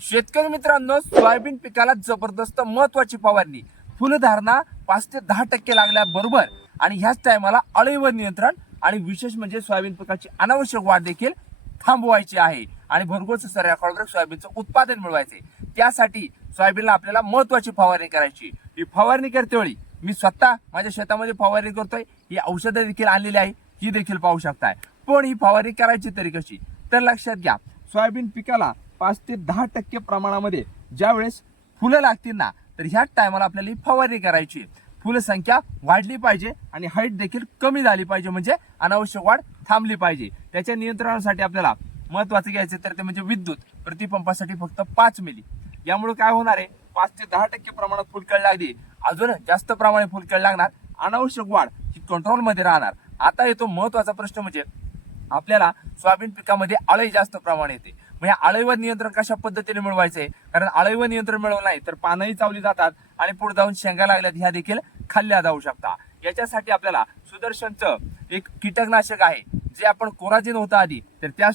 शेतकरी मित्रांनो सोयाबीन पिकाला जबरदस्त महत्वाची फवारणी. फुलधारणा पाच ते दहा टक्के लागल्याबरोबर आणि ह्याच टायमाला अळीवर नियंत्रण आणि विशेष म्हणजे सोयाबीन पिकाची अनावश्यक वाढ देखील थांबवायची आहे. आणि भरघोस सर्या सोयाबीनचं उत्पादन मिळवायचे. त्यासाठी सोयाबीनला आपल्याला महत्वाची फवारणी करायची. ही फवारणी करते वेळी मी स्वतः माझ्या शेतामध्ये फवारणी करतोय. ही औषधं देखील आणलेली आहे. ही देखील पाहू शकताय. पण ही फवारणी करायची तरी कशी? तर लक्षात घ्या. सोयाबीन पिकाला पाच ते दहा टक्के प्रमाणामध्ये ज्या वेळेस फुलं लागतील ना तर ह्याच टायमाला आपल्याला ही फवारणी करायची फुलसंख्या वाढली पाहिजे आणि हाईट देखील कमी झाली पाहिजे म्हणजे अनावश्यक वाढ थांबली पाहिजे. त्याच्या नियंत्रणासाठी आपल्याला महत्वाचं घ्यायचं तर ते म्हणजे विद्युत. प्रतिपंपासाठी फक्त पाच मिली. यामुळे काय होणार आहे? पाच ते दहा टक्के प्रमाणात फुलकळ लागली. अजून जास्त प्रमाणे फुलकळ लागणार. अनावश्यक वाढ ही कंट्रोलमध्ये राहणार. आता येतो महत्त्वाचा प्रश्न म्हणजे आपल्याला सोयाबीन पिकामध्ये आळी जास्त प्रमाण येते. मग या आळीवर नियंत्रण कशा पद्धतीने मिळवायचंय कारण आळीवर नियंत्रण मिळवलं नाही तर पानही चावली जातात आणि पुढे जाऊन शेंगा लागल्यात. ह्या देखील खाल्ल्या जाऊ शकता. याच्यासाठी आपल्याला सुदर्शनचं एक कीटकनाशक आहे जे आपण कोराजिन होतं आधी तर त्या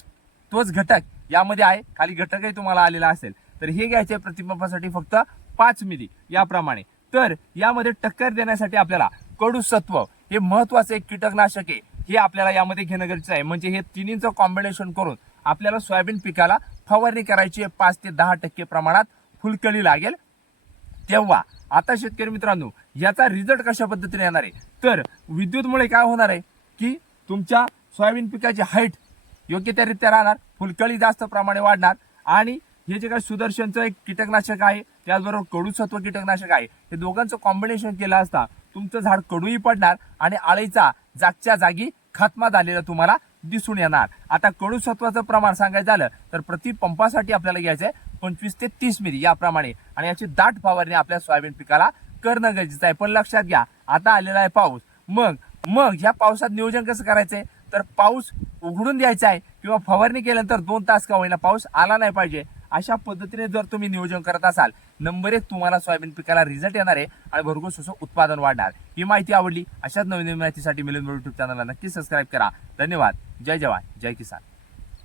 तोच घटक यामध्ये आहे. खाली घटकही तुम्हाला आलेला असेल. तर हे घ्यायचे प्रतिपंपासाठी फक्त पाच मिली याप्रमाणे. तर यामध्ये टक्कर देण्यासाठी आपल्याला कडुसत्व हे महत्वाचं एक कीटकनाशक आहे. हे आपल्याला यामध्ये घेणं गरजेचं आहे. म्हणजे हे तिन्हीचं कॉम्बिनेशन करून आपल्याला सोयाबीन पिकाला फवारणी करायची आहे पाच ते दहा टक्के प्रमाणात फुलकळी लागेल. तेव्हा आता शेतकरी मित्रांनो याचा रिझल्ट कशा पद्धतीने येणार आहे? तर विद्युतमुळे काय होणार आहे? की तुमच्या सोयाबीन पिकाची हाईट योग्य त्या रित्या राहणार फुलकळी जास्त प्रमाणे वाढणार आणि हे जे काही सुदर्शनचं एक कीटकनाशक आहे त्याचबरोबर कडूसत्व कीटकनाशक आहे हे दोघांचं कॉम्बिनेशन केलं असता तुमचं झाड कडूही पडणार आणि आळीचा जागच्या जागी खात्मा झालेला तुम्हाला दिसून येणार. आता कडुसत्वाचं प्रमाण सांगायचं झालं तर प्रति पंपासाठी आपल्याला घ्यायचंय पंचवीस ते तीस मिली याप्रमाणे. आणि याची दाट फवारणी आपल्या सोयाबीन पिकाला करणं गरजेचं आहे. पण लक्षात घ्या आता आलेला आहे पाऊस. मग मग ह्या पावसात नियोजन कसं करायचंय? तर पाऊस उघडून द्यायचा आहे किंवा फवारणी केल्यानंतर दोन तास का होईना पाऊस आला नाही पाहिजे. अशा पद्धतीने जर तुम्ही नियोजन करत असाल नंबर एक तुम्हाला सोयाबीन पिकाला रिझल्ट येणार आहे आणि भरघोस असं उत्पादन वाढणार. ही माहिती आवडली अशाच नवीन नवीन माहितीसाठी मिलन युट्यूब चॅनलला नक्की सबस्क्राईब करा. धन्यवाद. जय जवान. जय किसान.